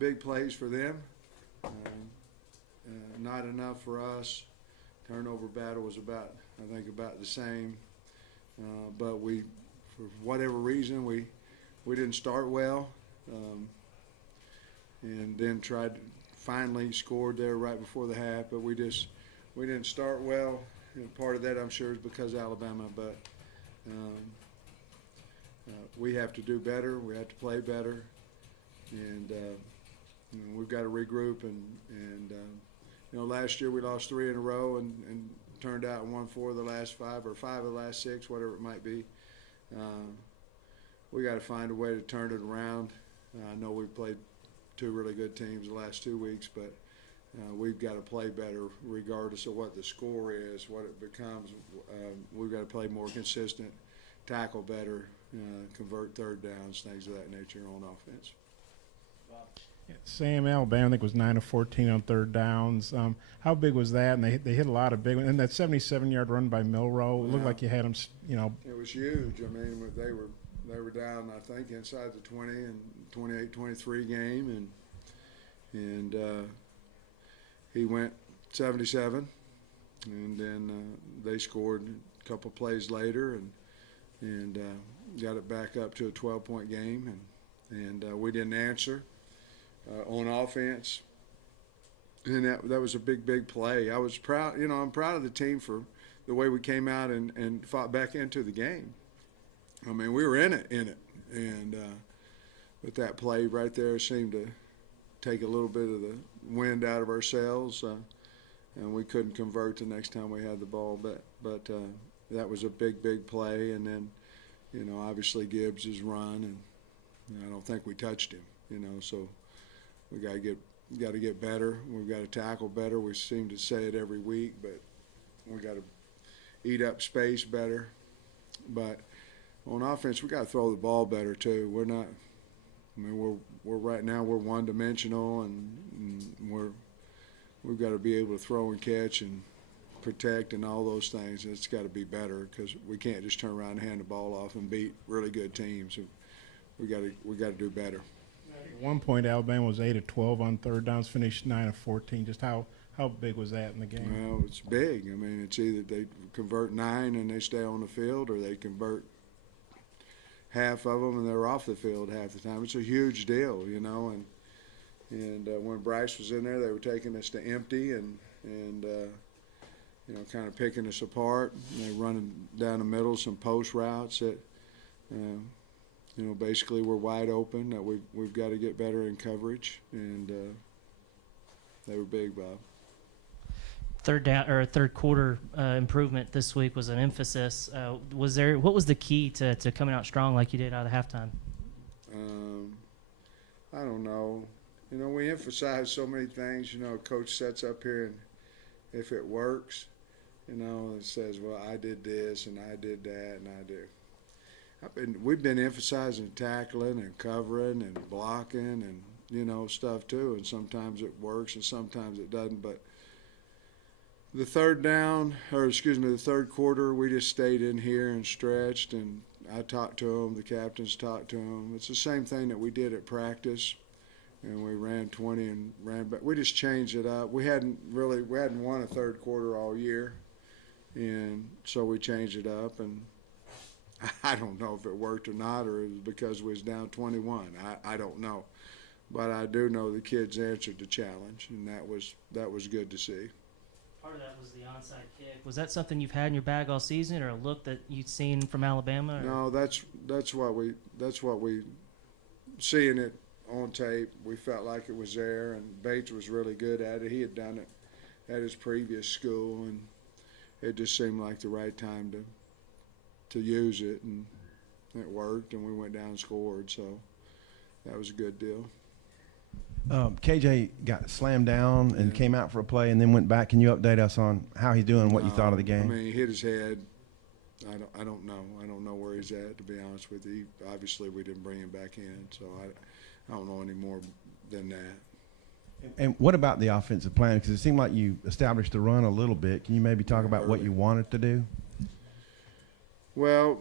big plays for them. Not enough for us. Turnover battle was about the same. But we, for whatever reason, we didn't start well, and then finally scored there right before the half. But we didn't start well. And part of that, I'm sure, is because of Alabama. But we have to do better. We have to play better, and we've got to regroup. And last year we lost 3 in a row and turned out and won 4 of the last 5 or 5 of the last 6, whatever it might be. We got to find a way to turn it around. I know we've played 2 really good teams the last 2 weeks, but we've got to play better regardless of what the score is, what it becomes. We've got to play more consistent, tackle better, convert third downs, things of that nature on offense. Sam, Alabama, I think, was 9 of 14 on third downs. How big was that? And they hit a lot of big ones. And that 77-yard run by Milrow, it looked like you had them, It was huge. I mean, they were down, I think, inside the 20 and 28-23 game, and he went 77, and then they scored a couple plays later and got it back up to a 12-point game, and we didn't answer on offense, and that was a big play. I was proud. I'm proud of the team for the way we came out and fought back into the game. I mean, we were in it, and but that play right there seemed to take a little bit of the wind out of ourselves, and we couldn't convert the next time we had the ball. But that was a big play, and then obviously Gibbs' run, and I don't think we touched him. So we got to get better. We've got to tackle better. We seem to say it every week, but we got to eat up space better. But on offense, we got to throw the ball better too. We're not. I mean, we're right now we're one-dimensional, and we've got to be able to throw and catch and protect and all those things. It's got to be better because we can't just turn around and hand the ball off and beat really good teams. We got to do better. At one point, Alabama was 8 of 12 on third downs, finished 9 of 14. Just how big was that in the game? Well, it's big. I mean, it's either they convert 9 and they stay on the field, or they convert half of them and they're off the field half the time. It's a huge deal, and when Bryce was in there, they were taking us to empty and kind of picking us apart. And they running down the middle some post routes that basically we're wide open. That we've got to get better in coverage, and they were big, Bob. Third quarter improvement this week was an emphasis. What was the key to coming out strong like you did out of halftime? I don't know. We emphasize so many things. Coach sets up here, and if it works, it says, well, I did this and I did that and I did. We've been emphasizing tackling and covering and blocking and stuff too, and sometimes it works and sometimes it doesn't. But the third quarter, we just stayed in here and stretched, and I talked to them, the captains talked to them. It's the same thing that we did at practice, and we ran 20 and ran back. We just changed it up. We hadn't won a third quarter all year, and so we changed it up, and I don't know if it worked or not, or it was because we was down 21. I don't know, but I do know the kids answered the challenge, and that was good to see. Part of that was the onside kick. Was that something you've had in your bag all season, or a look that you'd seen from Alabama? Or? No, that's what we seeing it on tape. We felt like it was there, and Bates was really good at it. He had done it at his previous school, and it just seemed like the right time to use it, and it worked, and we went down and scored. So that was a good deal. KJ got slammed down and came out for a play and then went back. Can you update us on how he's doing and what you thought of the game? I mean, he hit his head. I don't know. I don't know where he's at, to be honest with you. Obviously, we didn't bring him back in, so I don't know any more than that. And what about the offensive plan? Because it seemed like you established the run a little bit. Can you maybe talk about what you wanted to do? Well,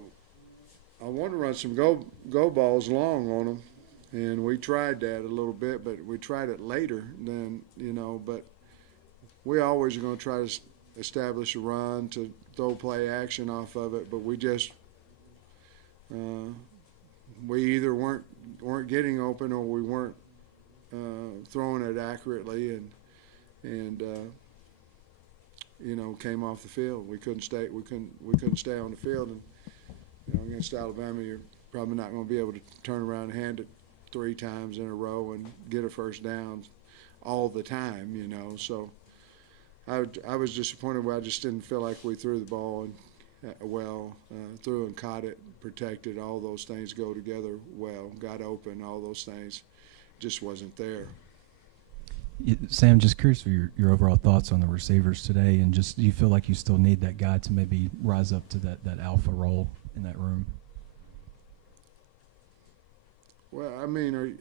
I want to run some go balls long on them, And we tried that a little bit, but we tried it later than, but we always are going to try to establish a run to throw play action off of it, but we just, we either weren't getting open or we weren't throwing it accurately and came off the field. We couldn't stay on the field, and against Alabama you're probably not going to be able to turn around and hand it 3 times in a row and get a first down all the time, so I was disappointed where I just didn't feel like we threw the ball threw and caught it, protected, all those things go together well, got open, all those things just wasn't there. Sam, just curious for your overall thoughts on the receivers today, and just do you feel like you still need that guy to maybe rise up to that alpha role in that room? Well, I mean,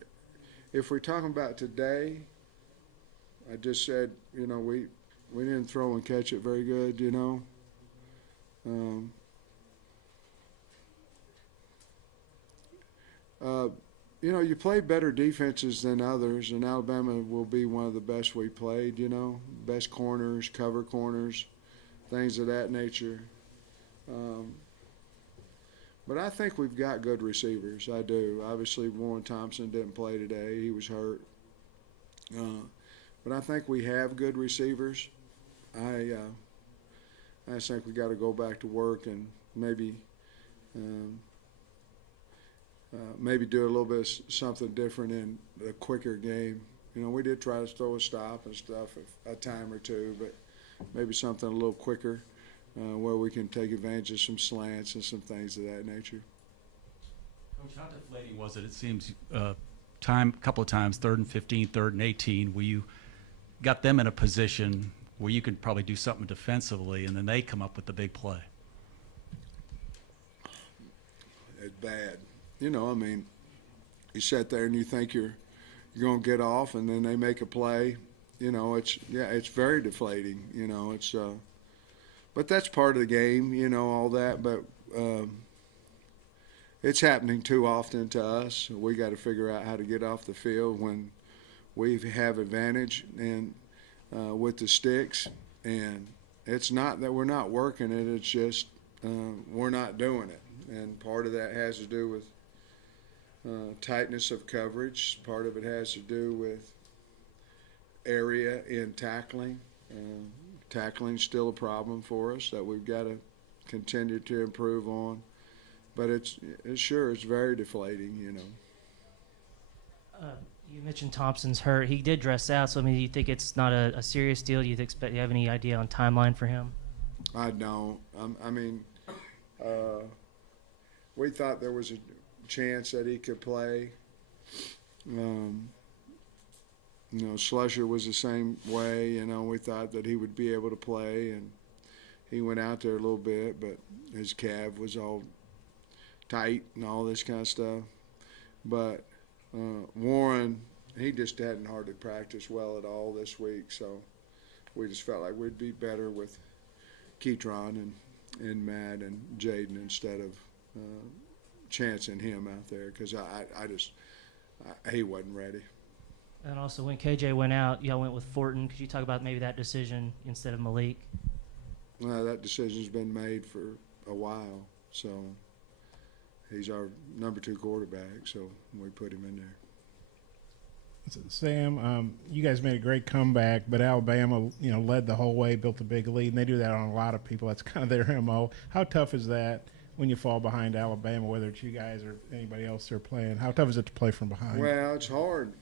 if we're talking about today, I just said, we didn't throw and catch it very good, you play better defenses than others, and Alabama will be one of the best we played, best corners, cover corners, things of that nature. But I think we've got good receivers. I do. Obviously, Warren Thompson didn't play today. He was hurt. But I think we have good receivers. I just think we got to go back to work and maybe do a little bit of something different in a quicker game. We did try to throw a stop and stuff a time or two, but maybe something a little quicker where we can take advantage of some slants and some things of that nature. Coach, how deflating was it? It seems a couple of times, 3rd and 15, 3rd and 18, where you got them in a position where you could probably do something defensively, and then they come up with the big play. It's bad. You sit there and you think you're going to get off, and then they make a play. It's very deflating. But that's part of the game. All that. But it's happening too often to us. We got to figure out how to get off the field when we have advantage and with the sticks. And it's not that we're not working it. It's just we're not doing it. And part of that has to do with tightness of coverage. Part of it has to do with area in tackling. Tackling's still a problem for us that we've got to continue to improve on. But it's very deflating, You mentioned Thompson's hurt. He did dress out, so do you think it's not a serious deal? Do you you have any idea on timeline for him? I don't. We thought there was a chance that he could play. Slusher was the same way. We thought that he would be able to play, and he went out there a little bit, but his calf was all tight and all this kind of stuff. But Warren, he just hadn't hardly practiced well at all this week, so we just felt like we'd be better with Keytron and Matt and Jaden instead of chancing him out there, because he wasn't ready. And also, when KJ went out, y'all went with Fortin. Could you talk about maybe that decision instead of Malik? Well, that decision's been made for a while, so he's our number 2 quarterback, so we put him in there. Sam, you guys made a great comeback, but Alabama, led the whole way, built a big lead, and they do that on a lot of people. That's kind of their MO. How tough is that when you fall behind Alabama, whether it's you guys or anybody else they're playing? How tough is it to play from behind? Well, it's hard.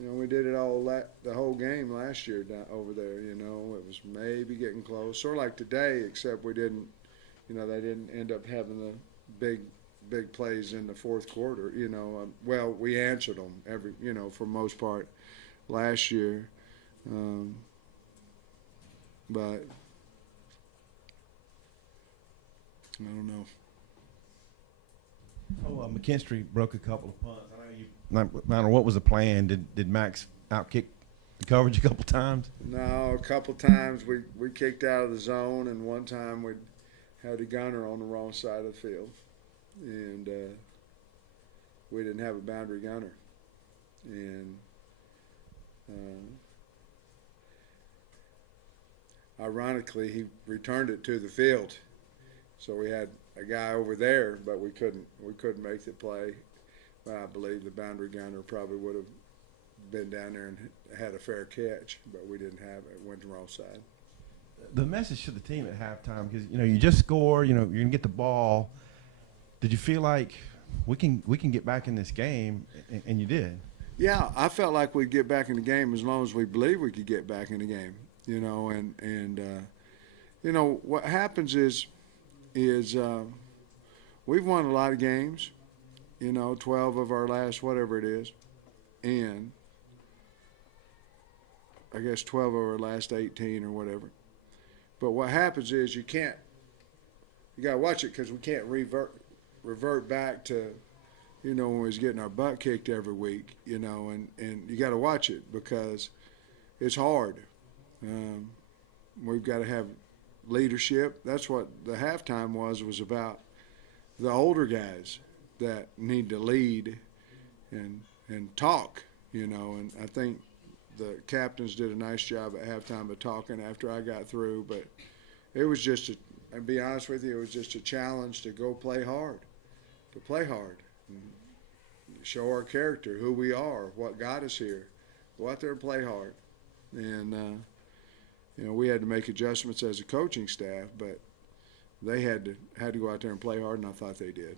We did it the whole game last year down over there. It was maybe getting close, sort of like today, except we didn't. They didn't end up having the big plays in the fourth quarter. Well, we answered them for the most part last year, but I don't know. McKinstry broke a couple of punts. I don't know what was the plan. Did Max outkick the coverage a couple times? No, a couple times we kicked out of the zone, and one time we had a gunner on the wrong side of the field, and we didn't have a boundary gunner. and ironically, he returned it to the field. So we had a guy over there, but we couldn't make the play. I believe the boundary gunner probably would have been down there and had a fair catch, but we didn't have it. It went the wrong side. The message to the team at halftime, because you just score, you're gonna get the ball. Did you feel like we can get back in this game, and you did? Yeah, I felt like we'd get back in the game as long as we believed we could get back in the game. What happens is we've won a lot of games. 12 of our last whatever it is, and I guess 12 of our last 18 or whatever. But what happens is you got to watch it because we can't revert back to, when we was getting our butt kicked every week, and you got to watch it because it's hard. We've got to have leadership. That's what the halftime was about the older guys that need to lead and talk, and I think the captains did a nice job at halftime of talking after I got through, but it was just, I'll be honest with you, it was just a challenge to go play hard, and show our character, who we are, what got us here. Go out there and play hard. And, we had to make adjustments as a coaching staff, but they had to go out there and play hard, and I thought they did.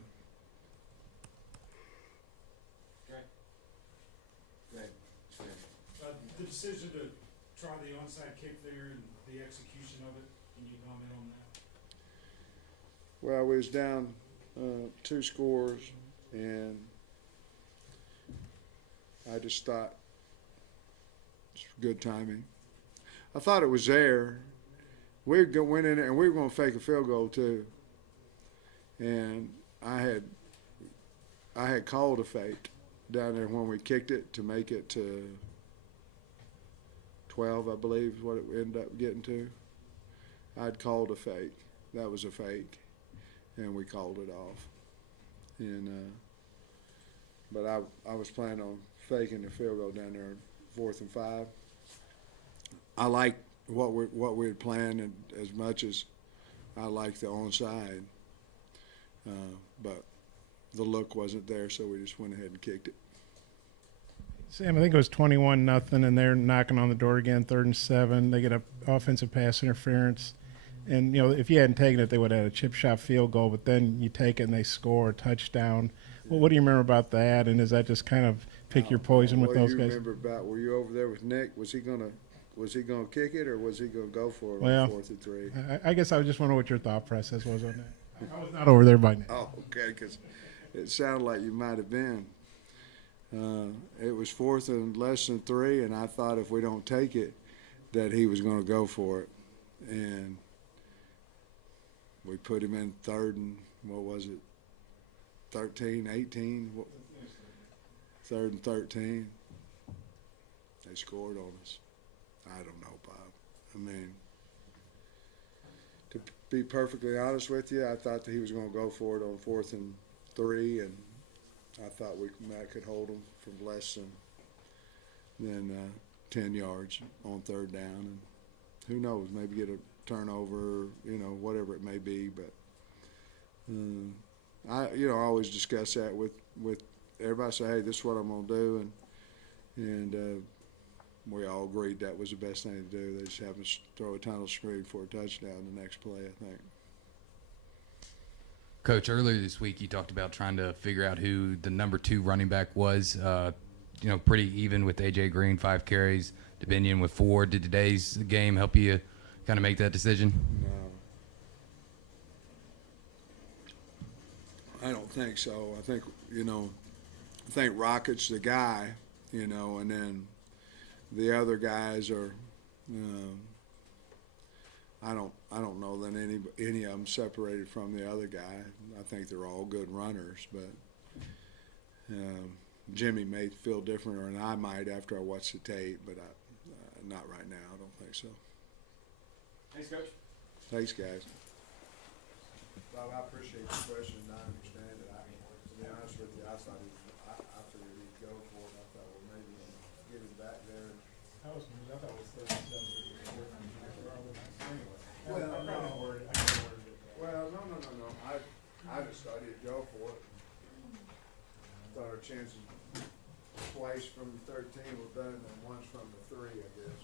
The decision to try the onside kick there and the execution of it, can you comment on that? Well, we was down 2 scores, and I just thought it's good timing. I thought it was there. We went in there, and we were going to fake a field goal too. And I had called a fake down there when we kicked it to make it to 12, I believe, is what it ended up getting to. I'd called a fake. That was a fake, and we called it off. And but I was planning on faking the field goal down there, 4th and 5. I liked what we had planned, and as much as I liked the onside, but the look wasn't there, so we just went ahead and kicked it. Sam, I think it was 21-0, and they're knocking on the door again, 3rd and 7. They get a offensive pass interference. And, if you hadn't taken it, they would have had a chip shot field goal, but then you take it and they score a touchdown. Well, what do you remember about that? And is that just kind of pick your poison with those guys? Were you over there with Nick? Was he gonna kick it, or was he gonna go for it Well, on 4th and 3? I guess I just wonder what your thought process was on that. I was not over there by now. Oh, okay, because it sounded like you might have been. It was 4th and less than 3, and I thought if we don't take it, that he was going to go for it. And we put him in 3rd and, 13, 18? 3rd and 13. They scored on us. I don't know, Bob. I mean, to be perfectly honest with you, I thought that he was going to go for it on 4th and 3, and I thought Matt could hold him from less than 10 yards on 3rd down, and who knows, maybe get a turnover, whatever it may be. But I always discuss that with everybody. Say, hey, this is what I'm gonna do, and we all agreed that was the best thing to do. They just have us throw a tunnel screen for a touchdown the next play, I think. Coach, earlier this week you talked about trying to figure out who the number 2 running back was. Pretty even with A.J. Green, 5 carries, Dominion with 4. Did today's game help you kind of make that decision? No. I don't think so. I think, Rocket's the guy, and then the other guys are, I don't know that any of them separated from the other guy. I think they're all good runners, but Jimmy may feel different, or I might after I watch the tape, but not right now. I don't think so. Thanks, Coach. Thanks, guys. Bob, I appreciate the question, and I understand it. To be honest with you, I figured he'd go for it. I thought, well, I was confused. I thought it was 37. Well, I no. probably worded it. Well, no. I just decided to go for it. Thought our chances twice from the 13 were better than once from the 3, I guess.